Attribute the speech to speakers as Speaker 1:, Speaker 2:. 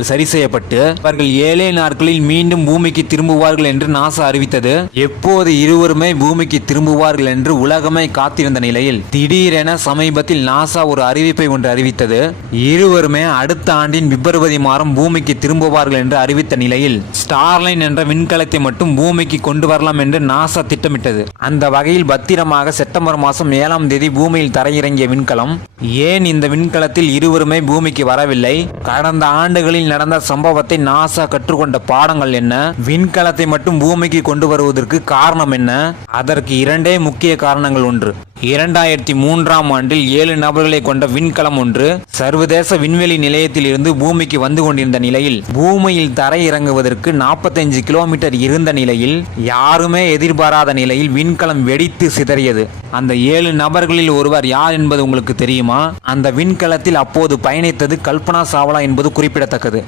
Speaker 1: சரி செய்யப்பட்டு அவர்கள் ஏழே நாட்களில் மீண்டும் பூமிக்கு திரும்புவார்கள் என்று நாசா அறிவித்தது. எப்போது இருவருமே பூமிக்கு திரும்புவார்கள் என்று உலகமே காத்திருந்த நிலையில் திடீரென சமீபத்தில் நாசா ஒரு அறிவிப்பை ஒன்று அறிவித்தது. இருவருமே அடுத்த ஆண்டின் பிப்ரவரி மாதம் பூமிக்கு திரும்புவார்கள் என்று அறிவித்த நிலையில் ஸ்டார்லைன் என்ற விண்கலத்தை மட்டும் பூமிக்கு கொண்டு வரலாம் என்று நாசா திட்டமிட்டது. அந்த வகையில் பத்திரமாக செப்டம்பர் மாதம் ஏழாம் தேதி பூமியில் தரையிறங்கிய விண்கலம் ஏன் இந்த விண்கலத்தில் இருவருமே பூமிக்கு வரவில்லை? கடந்த ஆண்டுகளில் நடந்த சம்பவத்தை நாசா கற்றுக்கொண்ட பாடங்கள் என்ன? விண்கலத்தை மட்டும் பூமிக்கு கொண்டு வருவதற்கு காரணம் என்ன? அதற்கு இரண்டே முக்கிய காரணங்கள் ஒன்று. இரண்டாயிரத்தி மூன்றாம் ஆண்டில் ஏழு நபர்களை கொண்ட விண்கலம் ஒன்று சர்வதேச விண்வெளி நிலையத்தில் இருந்து பூமிக்கு வந்து கொண்டிருந்த நிலையில் பூமியில் தரை இறங்குவதற்கு 45 கிலோமீட்டர் இருந்த நிலையில் யாருமே எதிர்பாராத நிலையில் விண்கலம் வெடித்து சிதறியது. அந்த ஏழு நபர்களில் ஒருவர் யார் என்பது உங்களுக்கு தெரியுமா? அந்த விண்கலத்தில் அப்போது பயணித்தது கல்பனா சாவ்லா என்பது குறிப்பிடத்தக்கது.